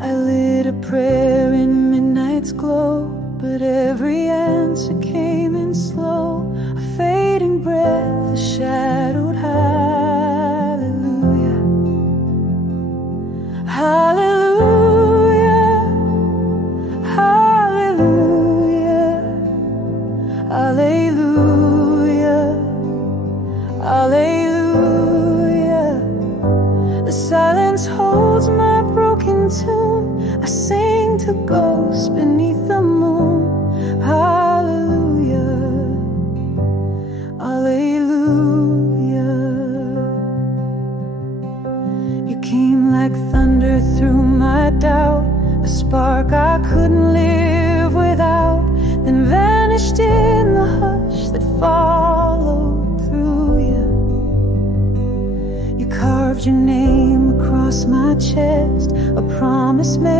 I lit a prayer in midnight's glow, but every answer came in slow. A fading breath, a shadowed hallelujah. Hallelujah, hallelujah, hallelujah, hallelujah. The silence holds my broken tune. I sing to ghosts beneath the moon. Hallelujah, hallelujah. You came like thunder through my doubt, a spark I couldn't live without, then vanished in the hush that followed through you. You carved your name across my chest, a promise made